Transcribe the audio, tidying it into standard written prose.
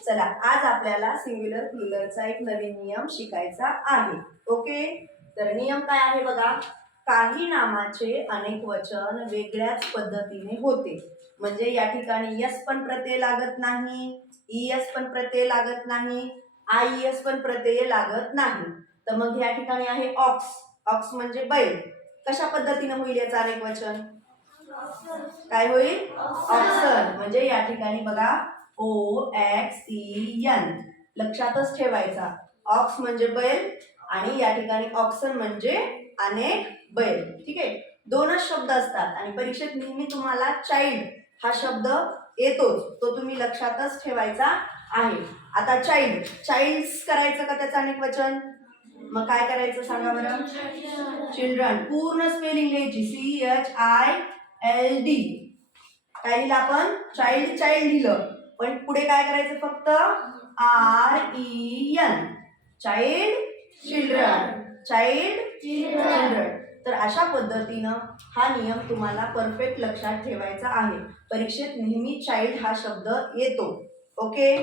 चला आज आपल्याला सिंग्युलर प्लुरलचा एक नवीन नियम शिकायचा आहे. ओके, तर नियम काय आहे बघा. काही नामाचे अनेक वचन वेगळ्याच पद्धतीने होते. म्हणजे या ठिकाणी यस पण प्रत्यय लागत नाही, ईएस पण प्रत्यय लागत नाही, आयएस पण प्रत्यय लागत नाही. तर मग या ठिकाणी आहे ऑक्स. ऑक्स म्हणजे बैल. कशा पद्धतीने होईल याचं अनेक वचन? काय होईल? ऑक्सन. म्हणजे या ठिकाणी बघा OXEN लक्षातच ठेवायचा. ऑक्स म्हणजे बैल आणि या ठिकाणी ऑक्सन म्हणजे अनेक बैल. ठीक आहे, दोनच शब्द असतात आणि परीक्षेत नेहमी तुम्हाला चाइल्ड हा शब्द येतोच, तो तुम्ही लक्षातच ठेवायचा आहे. आता चाइल्ड चाइल्ड्स करायचं का त्याचं अनेक वचन? मग काय करायचं सांगा बरं? चिल्ड्रन. पूर्ण स्पेलिंग लिहायची CHILD. काय लिहिलं आपण? चाइल्ड चाइल्ड लिहिलं, पण पुढे काय करायचं? फक्त REN. Child children, child children. तर अशा पद्धतीनं हा नियम तुम्हाला परफेक्ट लक्षात ठेवायचा आहे. परीक्षेत नेहमी चाइल्ड हा शब्द येतो. ओके.